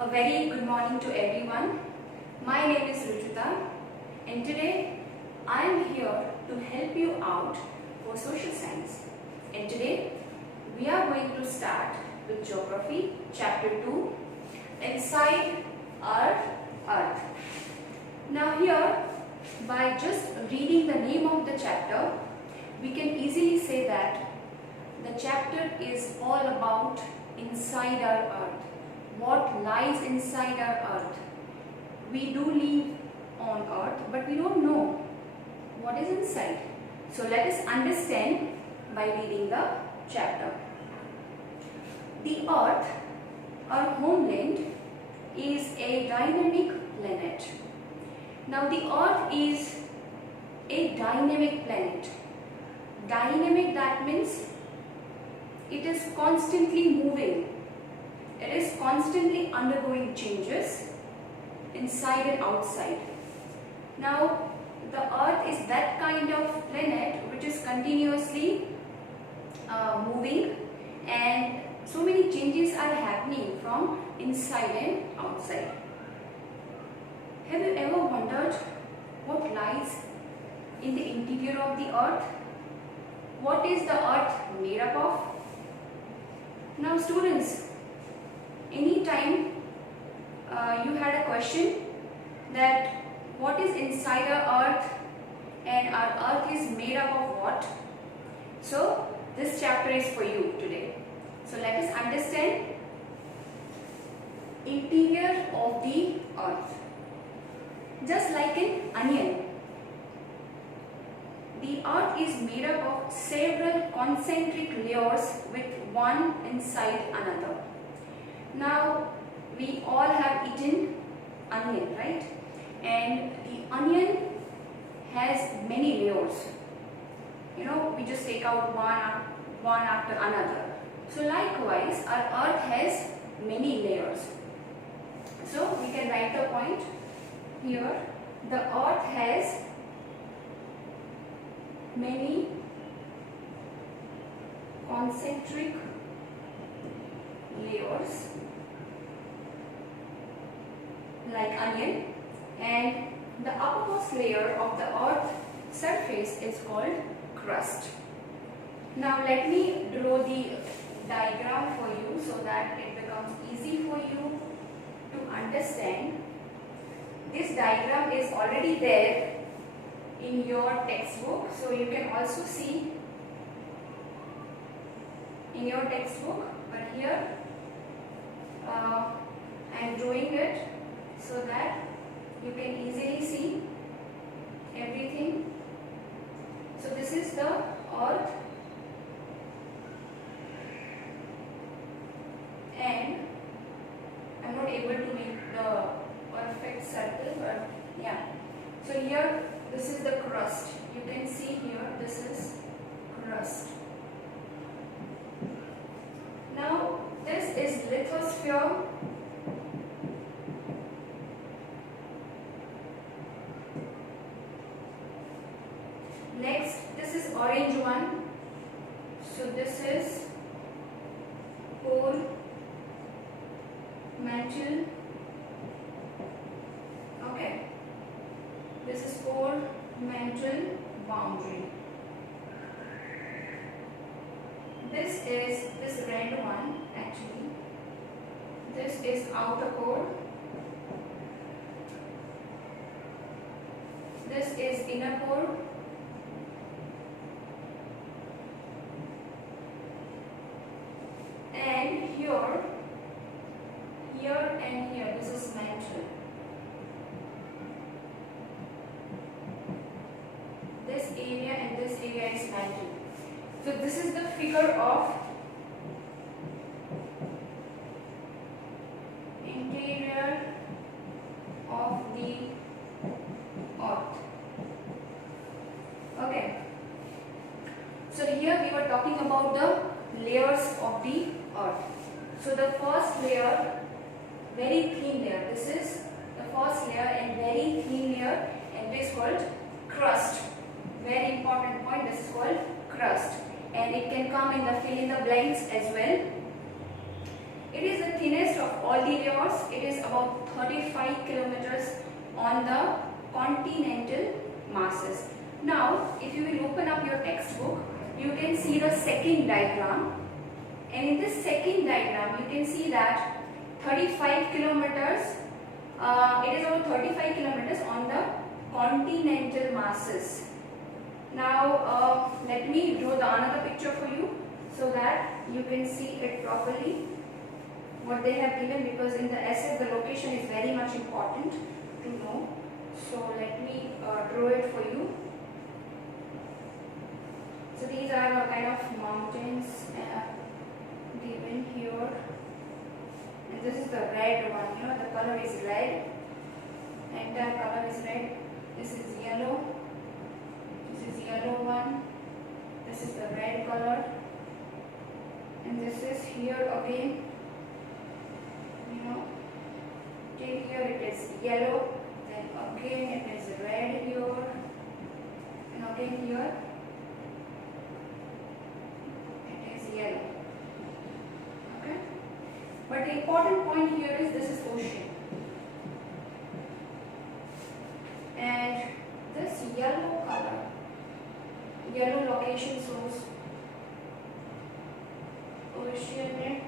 A very good morning to everyone. My name is Rujuta and today I am here to help you out for social science. And today we are going to start with Geography Chapter 2, Inside our Earth. Now here, by just reading the name of the chapter, we can easily say that the chapter is all about inside our Earth. What lies inside our Earth. We do live on Earth, but we don't know what is inside. So let us understand by reading the chapter. The Earth, our homeland, is a dynamic planet. Now the Earth is a dynamic planet. Dynamic, that means it is constantly moving. It is constantly undergoing changes inside and outside. Now, the Earth is that kind of planet which is continuously moving, and so many changes are happening from inside and outside. Have you ever wondered what lies in the interior of the Earth? What is the Earth made up of? Now, students, anytime you had a question that what is inside our Earth and our Earth is made up of what? So this chapter is for you today. So let us understand interior of the Earth. Just like an onion, the Earth is made up of several concentric layers with one inside another. Now, we all have eaten onion, right? And the onion has many layers. You know, we just take out one after another. So likewise, our Earth has many layers. So we can write the point here. The Earth has many concentric layers like onion, and the uppermost layer of the Earth surface is called crust. Now let me draw the diagram for you so that it becomes easy for you to understand. This diagram is already there in your textbook, so you can also see in your textbook, but here I am drawing it so that you can easily see everything. So this is the Earth, and I am not able to make the perfect circle, but yeah. So here this is the crust. You can see here this is crust. Now this is lithosphere. Next, this is orange one. So this is core mantle. Okay. This is core mantle boundary. This is this red one actually. This is outer core. This is inner core. And here and here, this is mantle. This area and this area is mantle. So this is the figure of interior of the Earth. Okay. So here we were talking about the layers of the Earth. So the first layer, very thin layer. This is the first layer and very thin layer, and this is called crust. Very important point. This is called crust. and it can come in the fill in the blanks as well. It is the thinnest of all the layers, it is about 35 kilometers on the continental masses. Now, if you will open up your textbook, you can see the second diagram. And in this second diagram, you can see that 35 kilometers, it is about 35 kilometers on the continental masses. Now, let me draw the another picture for you so that you can see it properly what they have given, because in the essay the location is very much important to know. So let me draw it for you. So these are kind of mountains given here, and this is the red one. You know, the color is red, entire color is red. This is yellow, this is yellow one, this is the red color, and this is here again. You know, till here it is yellow, then again it is red here, and again here it is yellow. Okay, but the important point here is this is ocean, and this yellow color, yellow location shows oceanic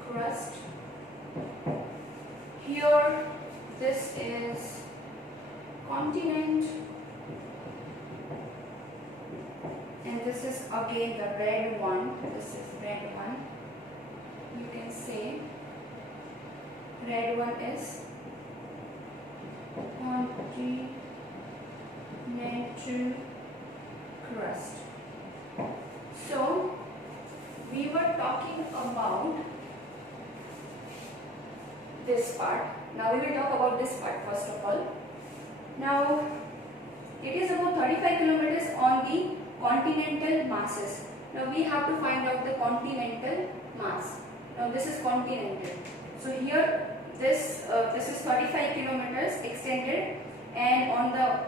crust. Here this is continent, and this is again the red one. This is red one. You can say red one is continental crust. So we were talking about this part. Now we will talk about this part first of all. Now it is about 35 kilometers on the continental masses. Now we have to find out the continental mass. Now this is continental. So here this is 35 kilometers extended, and on the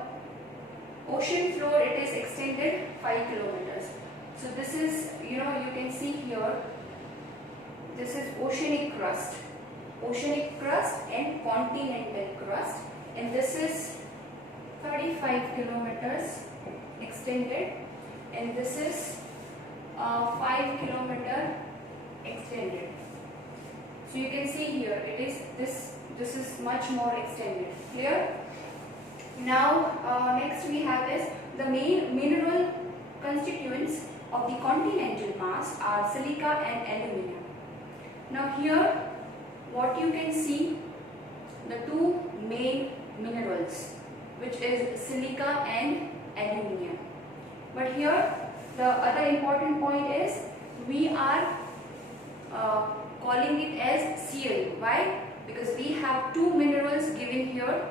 ocean floor it is extended 5 kilometers. So this is, you know, you can see here, this is oceanic crust and continental crust, and this is 35 kilometers extended, and this is 5 kilometer extended. So you can see here it is this is much more extended. Clear? Now next we have is the main mineral constituents of the continental mass are silica and aluminium. Now here what you can see, the two main minerals, which is silica and aluminium. But here the other important point is we are calling it as Cl. Why? Because we have two minerals given here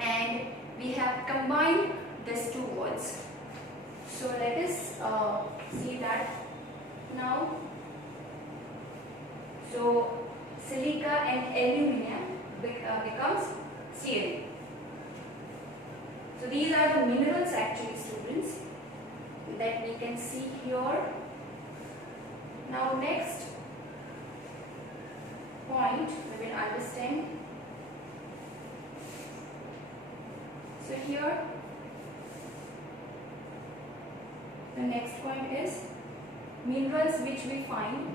and we have combined these two words. So let us see that now. So silica and aluminium becomes Cl. So these are the minerals actually, students, that we can see here. Now next point we will understand. So here the next point is minerals which we find,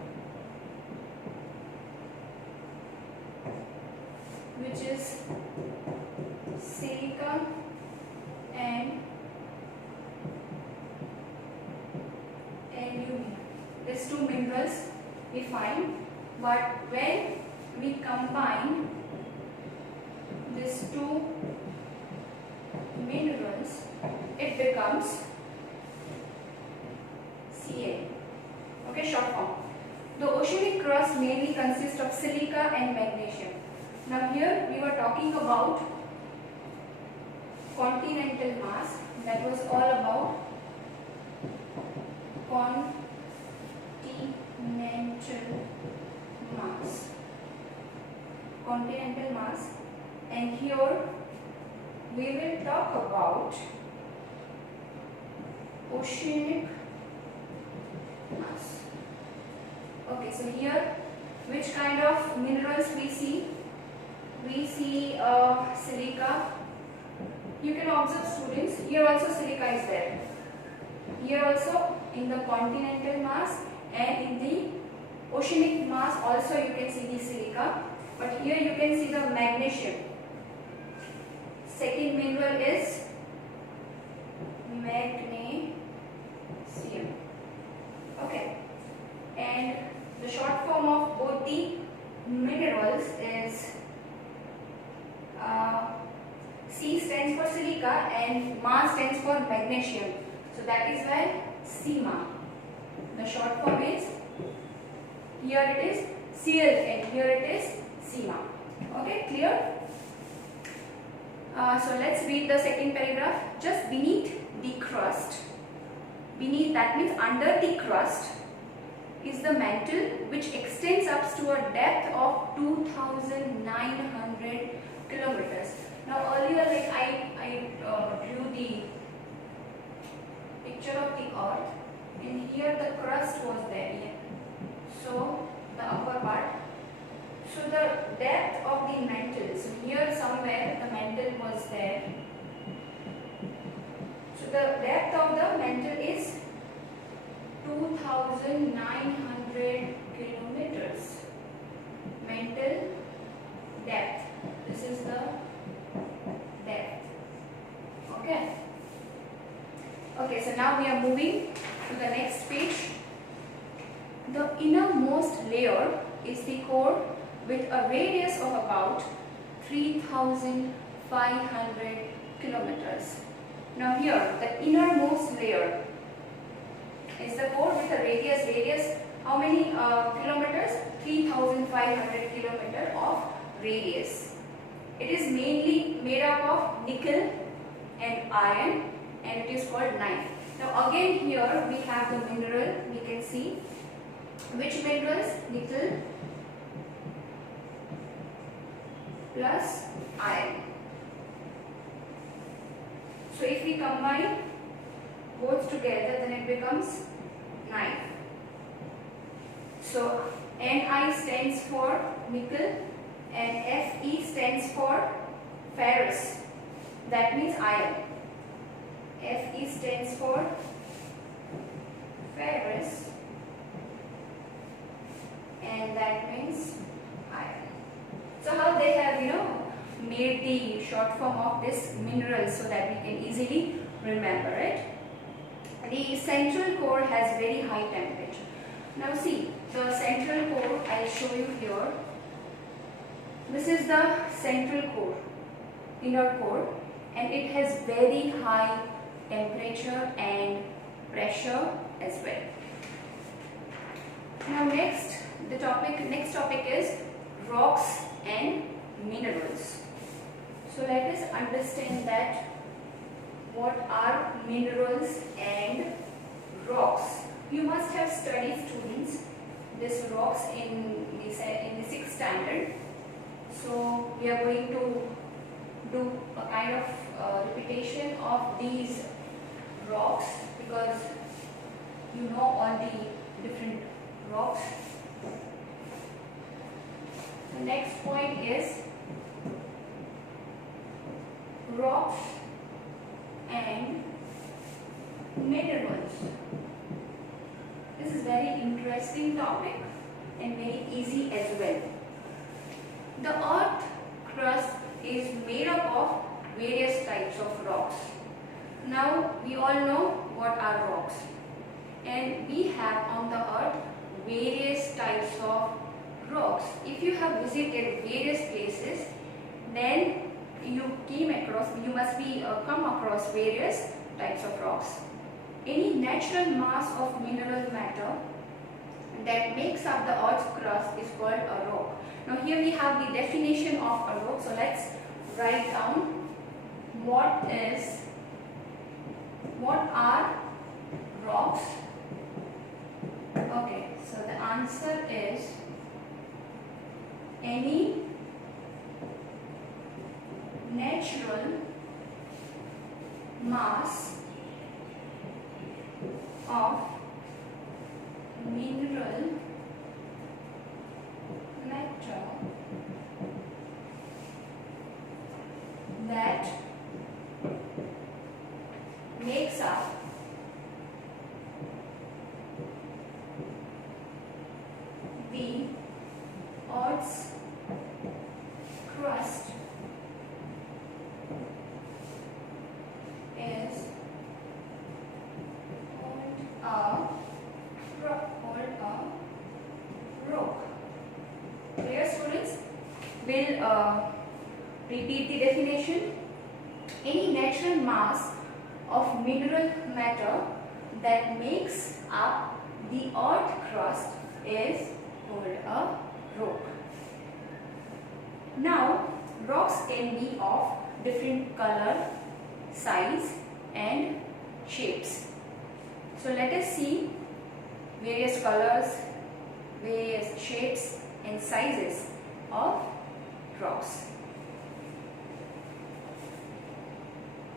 which is silica and aluminium. These two minerals we find, but when we combine these two minerals, it becomes Ca. Okay, short form. The oceanic crust mainly consists of silica and magnesium. Now here we were talking about continental mass, that was all about continental mass. Continental mass, and here we will talk about oceanic mass. Okay, so here Which kind of minerals we see? We see silica. You can observe, students, here also silica is there. Here also in the continental mass and in the oceanic mass also you can see the silica. But here you can see the magnesium. Second mineral is magnesium. Okay. And the short form of both the minerals is C stands for silica and Ma stands for magnesium. So that is why CMA. The short form is, here it is Cl and here it is CMA. Okay, clear? So let's read the second paragraph. Just beneath the crust, beneath, that means under the crust, is the mantle which extends up to a depth of 2,900 kilometers. Now earlier, like I drew the picture of the earth, and here the crust was there. So the upper part. So the depth of the mantle. So here somewhere the mantle was there. So the depth of the mantle is 2,900 kilometers. Mantle depth. This is the depth. Okay. Okay, so now we are moving to the next page. The innermost layer is the core with a radius of about 3,500 kilometers. Now here, the innermost layer is the core with a radius, how many kilometers? 3,500 kilometers of radius. It is mainly made up of nickel and iron, and it is called knife. Now again here we have the mineral, we can see. Which minerals? Nickel plus iron. So if we combine both together, then it becomes knife. So Ni stands for nickel and Fe stands for ferrous. That means iron. Fe stands for ferrous and that means iron. So how they have, made the short form of this mineral so that we can easily remember it. The central core has very high temperature. Now see, the central core, I'll show you here. This is the central core, inner core, and it has very high temperature and pressure as well. Now next topic is rocks and minerals. So let us understand that what are minerals and rocks. You must have studied, students, this rocks in the 6th standard. So we are going to do a kind of repetition of these rocks because you know all the different rocks. The next point is rocks and minerals. This is very interesting topic and very easy as well. The earth crust is made up of various types of rocks. Now we all know what are rocks, and we have on the earth various types of rocks. If you have visited various places, then you must be come across various types of rocks. Any natural mass of mineral matter that makes up the earth's crust is called a rock. Now here we have the definition of a rock. So let's write down what are rocks. Okay, so the answer is any natural mass of mineral We'll repeat the definition. Any natural mass of mineral matter that makes up the earth crust is called a rock. Now, rocks can be of different color, size and shapes. So let us see various colors, various shapes and sizes